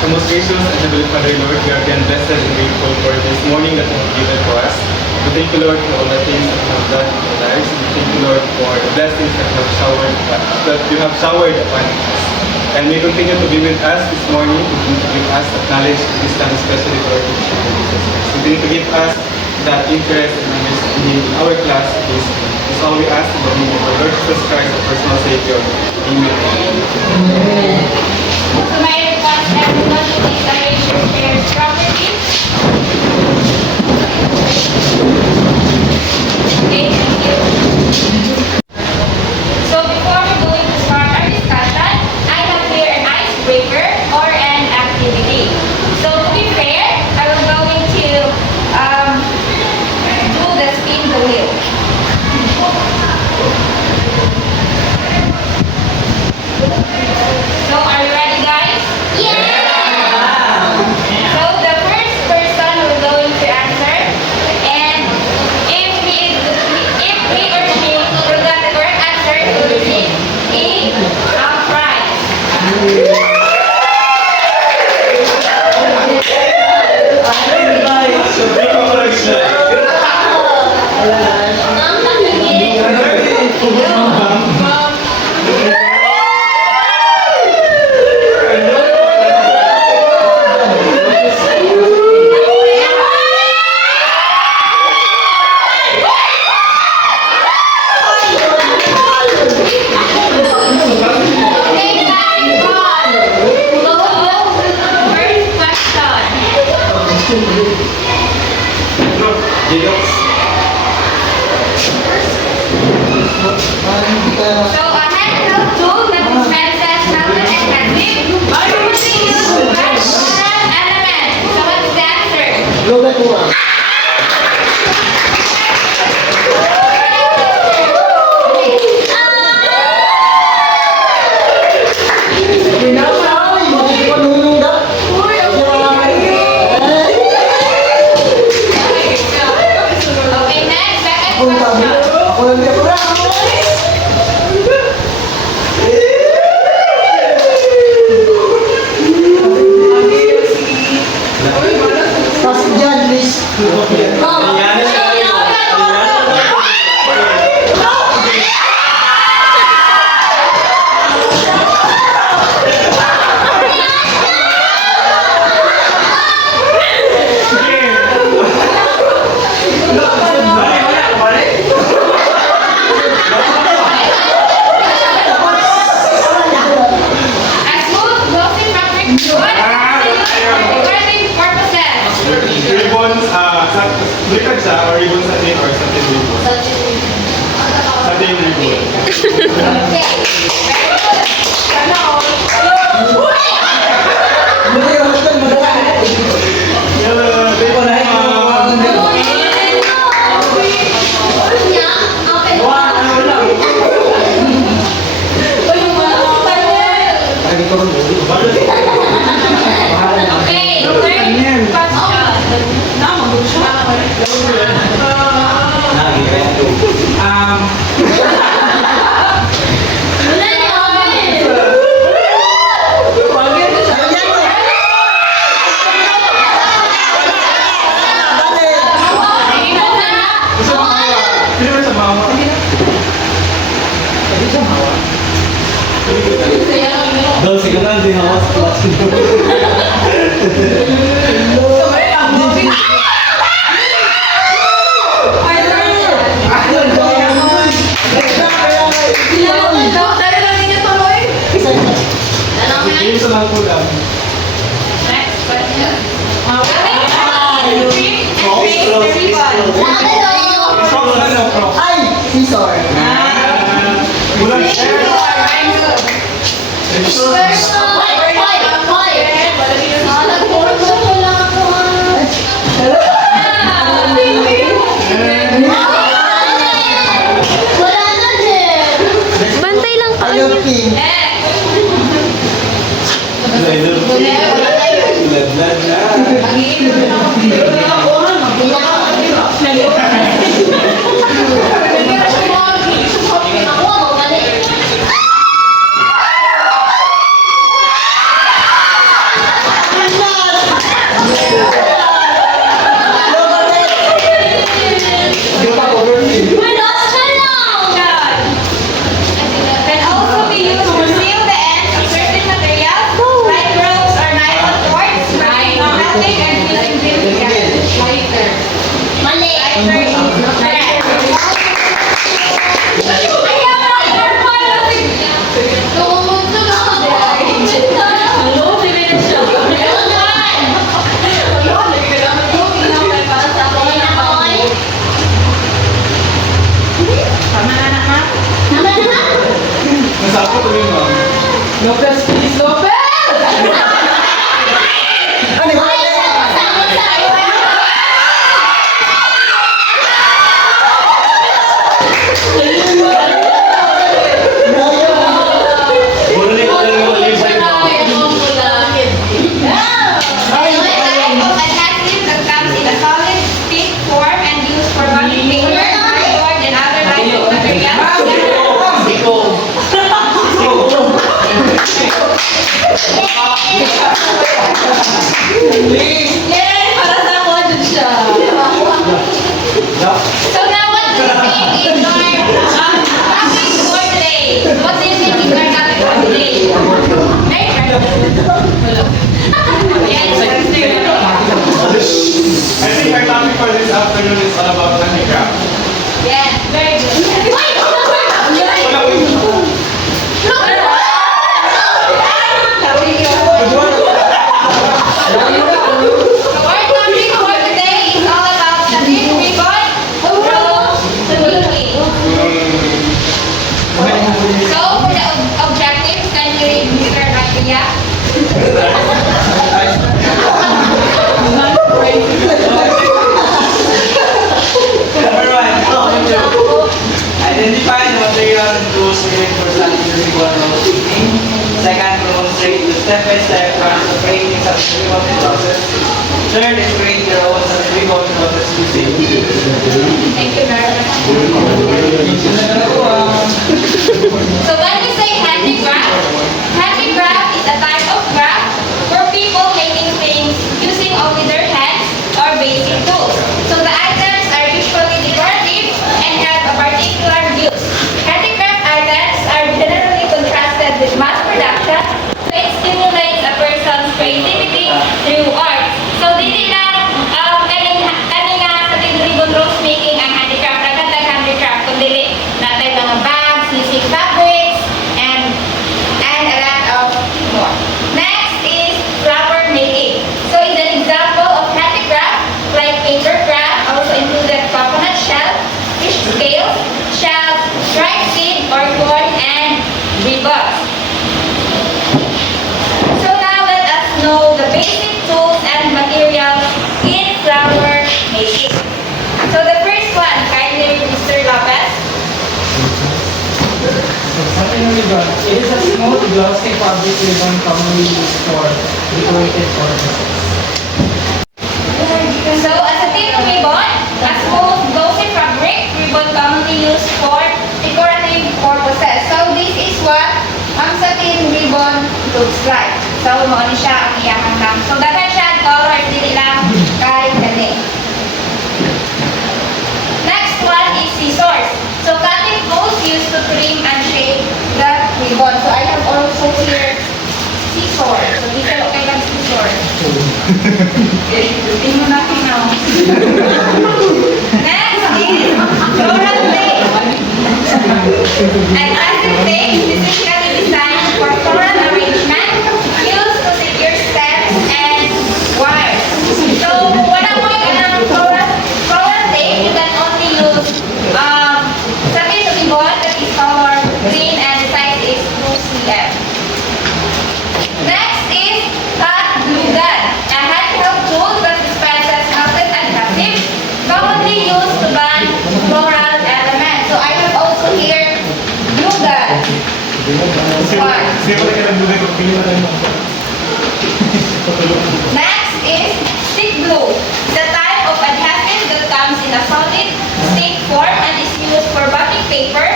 The most gracious and heavenly Father, Lord, we are again blessed and grateful for this morning that you have given to us. We thank you, Lord, for all the things that you have done in our lives. We thank you, Lord, for the blessings that you have showered upon us. And we continue to be with us this morning. Continue to give us the knowledge this time, especially for our teacher, Jesus Christ. Continue to give us that interest and understanding in our class. This is all we ask in the name of our Lord Jesus Christ, our personal Savior. Amen. So my request everyone to please arrange your chairs properly. Okay, thank you. So before we're going to start our discussion, I have here an icebreaker or an activity. So to be fair, I will going to do the spin the wheel. So are you ready, guys? So the first person who is going to answer, and if he or she forgot the correct answer, he will receive a prize. Okay, guys, go to the first question. So a handheld tool that dispenses melted and passive usually used to catch foreign elements. So what's the answer? Okay, next, second question. A smooth, glossy fabric good for decorative purposes. Ribbons, blikad siya or ribbon satin or satin ribbon? Satin ribbon. Okay. Very good. Okay, third Next question. Bantay lang ka. Next. cutting and using them together. Lighter. Mali. Lighter is correct. Ayaw na, your phone. Nasapo ko rin, ma'am. Lopez, please, Lopez! So now what do you think is our topic for today? What do you think is our topic for today? Right? I think our topic for this afternoon is all about handicraft. Yes, very good. Wala, wait. So our topic for today is all about the big ribbon rose making. So for the objectives, can you read Mr. Nakia? Number one, identify the material and tools needed for starting the ribbon rose making. Second, demonstrate the step-by-step process of creating such ribbon process. Third is create your own such ribbon process using. Thank you very much. So when we say handicraft is a type of craft for people making things using only their hands or basic tools. So the items are usually decorative and have a particular use. Handicraft items are generally contrasted with mass production, so it stimulates a person's creativity through art. So dili lang kani nga sa ribbon rose making ang handicraft, nagkatag handicraft, kundi natin mga bags, using fabrics, and a lot of more. Next is flower making. So it's an example of handicraft like paper craft, also included coconut shell, fish scales, shells, dried seed or corn, and ribbons. So now let us know the basic tools and materials in flower making. So the first one, kindly Mr. Lopez. Starting the ribbon. It is a smooth, glossy fabric ribbon commonly used for decorative purposes. So as a thin ribbon, a smooth, glossy fabric ribbon commonly used for decorative purposes. So this is what ang satin ribbon looks like. So mo ni siya ang iyang lang. So daghan siya ang colors, dili lang kay kani. Next one is scissors. So cutting tools used to trim and shape the ribbon. So I have also here scissors. So dito ko kay ng scissors. Hindi mo na kinaw. Next is floral tape. An acid tape specifically designed for floral arrangement used to secure stems and wires. So wala mo yung floral tape, you can only use satin ribbon that is color green and the size is 2 cm. Next is hot glue gun, a handheld tool that dispenses melted adhesive, commonly used to bond floral elements. So I have also here glue gun. One. Next is stick glue, the type of adhesive that comes in a solid stick form and is used for bonding paper,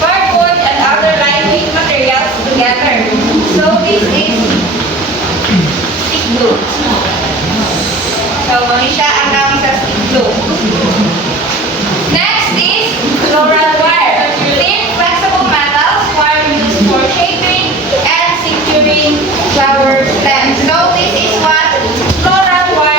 cardboard, and other lightweight materials together. So this is stick glue. So mali siya ang tawag sa stick glue. Next is floral wire, thin flexible metals wire used for shaping and securing flower stems. So this is what floral wire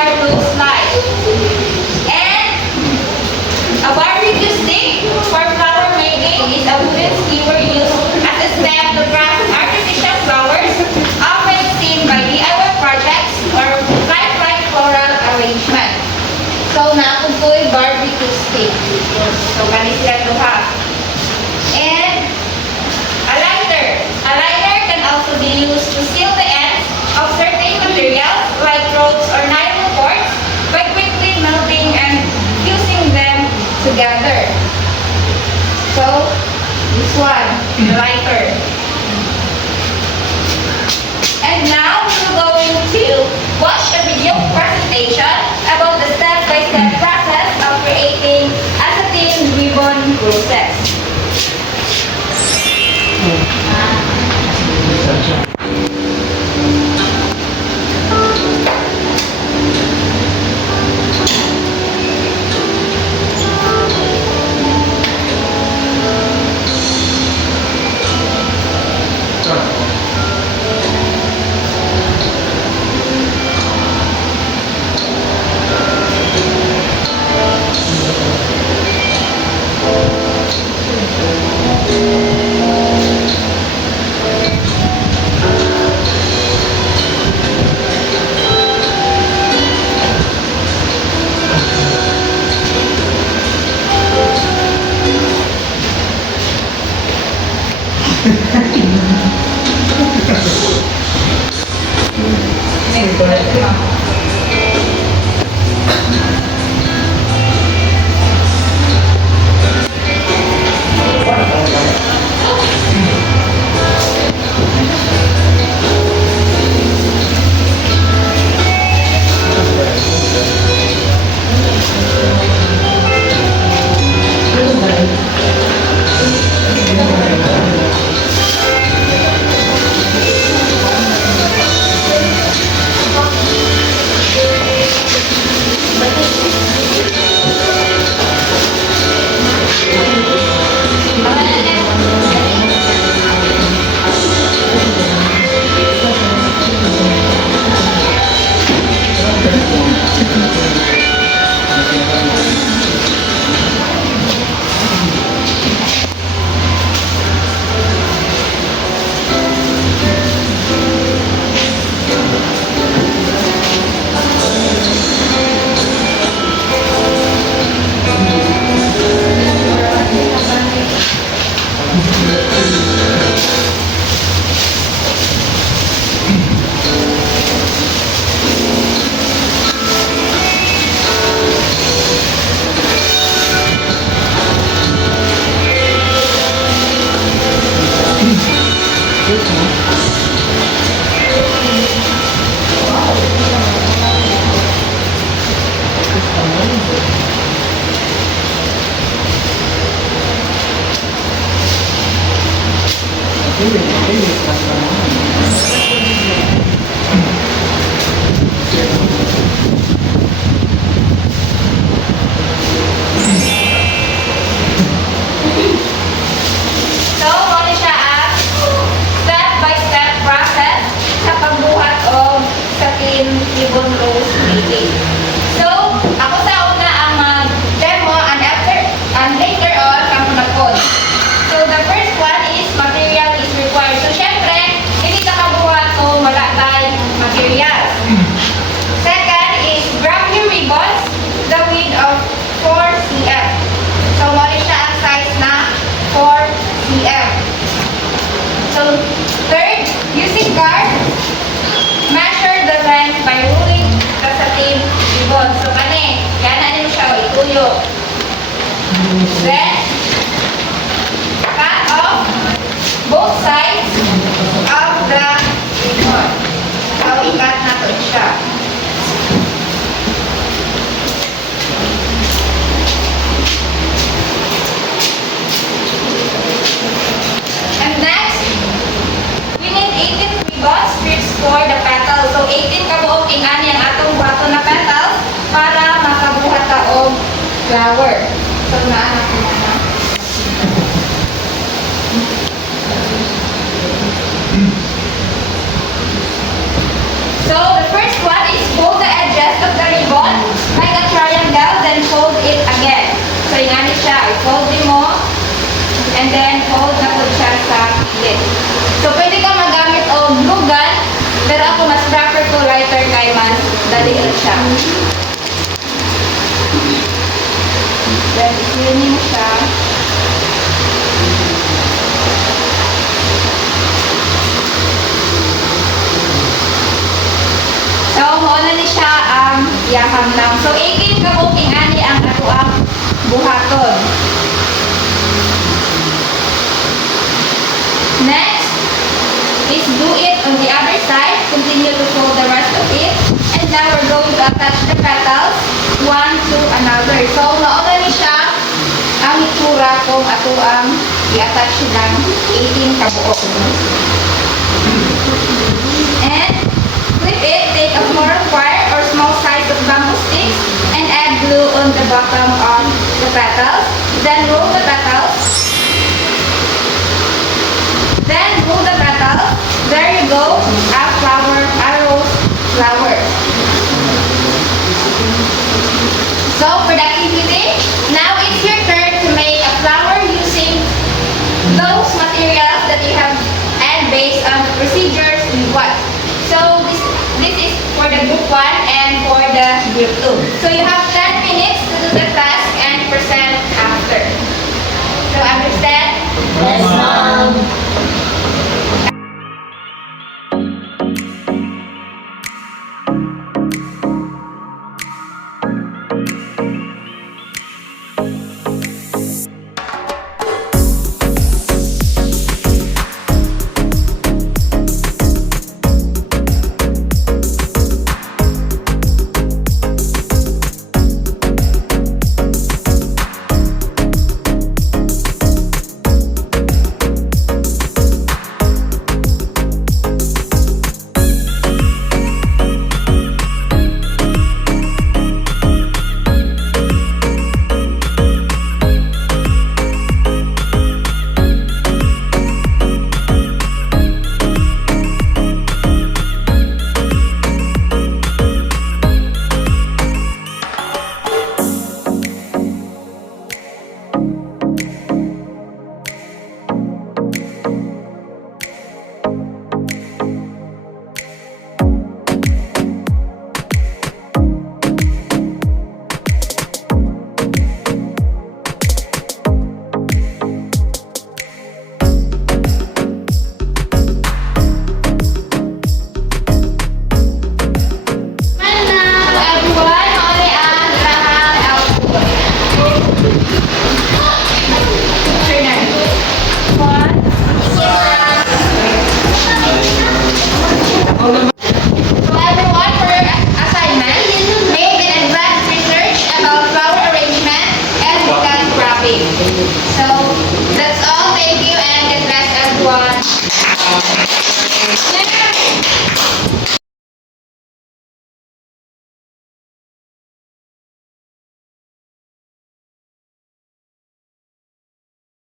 together. So, this one, the lighter. And now, we're going to watch a video presentation about the step-by-step process of creating acetate ribbon roses. So, ano siya ang step-by-step process sa pagbuhat o satin ribbon rose making. So, ako sa una ang mag-demo and later on, ako nag-code. So, the first one is material is required. So, syempre, hindi ka kabuhat o wala tayong materials. Second is grab your ribbons, the width of 4 cm. So, mali siya ang size na 4 cm. So, third, using card, measure the length by ruling the satin ribbon. So, kani, yan mo siya, ituyo. Then, cut off both sides of the ribbon. So, ikat na to siya. And next, we need 18 ribbon strips for the petals. So, 18 kabuok ingani ang atong buhaton na petals para makabuhat ta og flower. So, naanak ko na. So, the first one is fold the edges of the ribbon, make a triangle, then fold it again. So, ingani siya. I-fold mo, and then fold na po siya sa lid. So, pwede ka magamit o glue gun, pero ako mas prefer ko lighter kay mas dalihan siya. Then, i-clean mo siya. So, muna ni siya ang iyahang lang. So, 18 kabuking ani ang ato ang buhaton. Next is do it on the other side. Continue to fold the rest of it. And now we're going to attach the petals one to another. So, nauna ni siya ang itsura kung ato ang i-attach ng 18 kabuok. And flip it, take a floral wire or small size of bamboo sticks and add glue on the bottom of the petals. Then roll the petals. Then roll the petals. There you go, a rose flower. So for the activity, now it's your turn to make a flower using those materials that you have and based on the procedures we want. So this is for the group 1 and for the group 2. So you have 10 minutes to do the task and present after. So understand? Yes, ma'am. So that's all. Thank you and God bless everyone.